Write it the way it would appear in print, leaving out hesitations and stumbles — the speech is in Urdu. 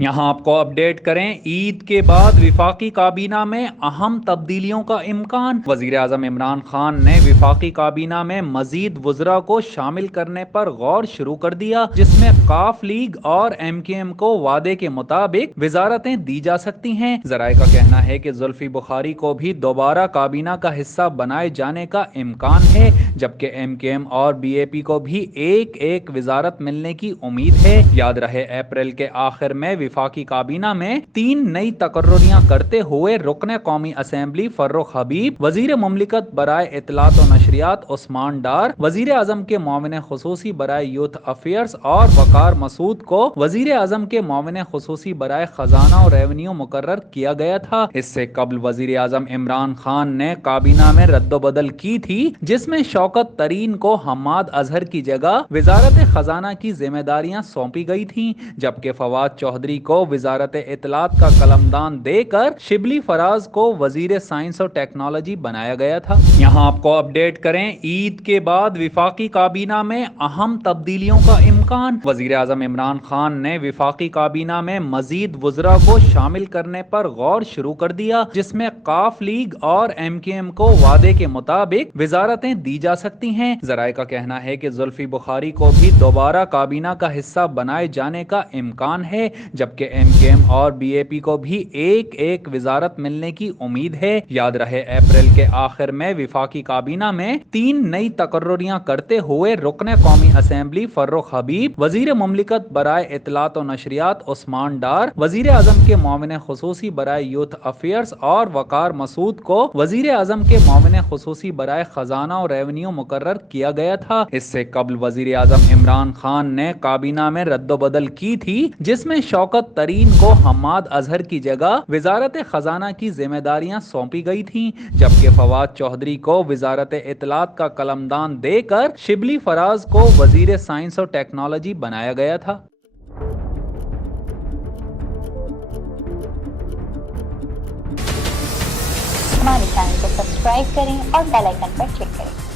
یہاں آپ کو اپڈیٹ کریں، عید کے بعد وفاقی کابینہ میں اہم تبدیلیوں کا امکان۔ وزیر اعظم عمران خان نے وفاقی کابینہ میں مزید وزراء کو شامل کرنے پر غور شروع کر دیا، جس میں ق لیگ اور MQM کو وعدے کے مطابق وزارتیں دی جا سکتی ہیں۔ ذرائع کا کہنا ہے کہ زلفی بخاری کو بھی دوبارہ کابینہ کا حصہ بنائے جانے کا امکان ہے، جبکہ MQM اور BAP کو بھی ایک ایک وزارت ملنے کی امید ہے۔ یاد رہے اپریل کے آخر میں وفاقی کابینہ میں 3 نئی تقرریاں کرتے ہوئے رکن قومی اسمبلی فرخ حبیب، وزیر مملکت برائے اطلاعات و نشریات عثمان ڈار، وزیر اعظم کے معاون خصوصی برائے یوتھ افیئرز اور وقار مسعود کو وزیر اعظم کے معاون خصوصی برائے خزانہ و ریونیو مقرر کیا گیا تھا۔ اس سے قبل وزیر اعظم عمران خان نے کابینہ میں رد و بدل کی تھی، جس میں شوکت طرین کو حماد اظہر کی جگہ وزارت خزانہ کی ذمہ داریاں سونپی گئی تھیں، جبکہ فواد چوہدری کو وزارت اطلاعات کا قلمدان دے کر شبلی فراز کو وزیر سائنس اور ٹیکنالوجی بنایا گیا تھا۔ یہاں آپ کو اپڈیٹ کریں، عید کے بعد وفاقی کابینہ میں اہم تبدیلیوں کا امکان۔ وزیر اعظم عمران خان نے وفاقی کابینہ میں مزید وزراء کو شامل کرنے پر غور شروع کر دیا، جس میں ق لیگ اور MQM کو وعدے کے مطابق وزارتیں دی جا سکتی ہیں۔ ذرائع کا کہنا ہے کہ زلفی بخاری کو بھی دوبارہ کابینہ کا حصہ بنائے جانے کا امکان ہے، جبکہ MQM اور BAP کو بھی ایک ایک وزارت ملنے کی امید ہے۔ یاد رہے اپریل کے آخر میں وفاقی کابینہ میں 3 نئی تقرریاں کرتے ہوئے رکن قومی اسمبلی فرخ حبیب، وزیر مملکت برائے اطلاعات و نشریات عثمان ڈار، وزیر اعظم کے معاون خصوصی برائے یوتھ افیئرز اور وقار مسعود کو وزیر اعظم کے معاون خصوصی برائے خزانہ و ریونیو مقرر کیا گیا تھا۔ اس سے قبل وزیر اعظم عمران خان نے کابینہ میں رد و بدل کی تھی، جس میں شوکت طرین کو حماد اظہر کی جگہ وزارت خزانہ کی ذمہ داریاں سونپی گئی تھیں، جبکہ فواد چوہدری کو وزارت اطلاعات کا قلمدان دے کر شبلی فراز کو وزیر سائنس اور ٹیکنالوجی بنایا گیا تھا۔ ہمارے چینل کو سبسکرائب کریں اور بیل آئیکن پر کلک کریں۔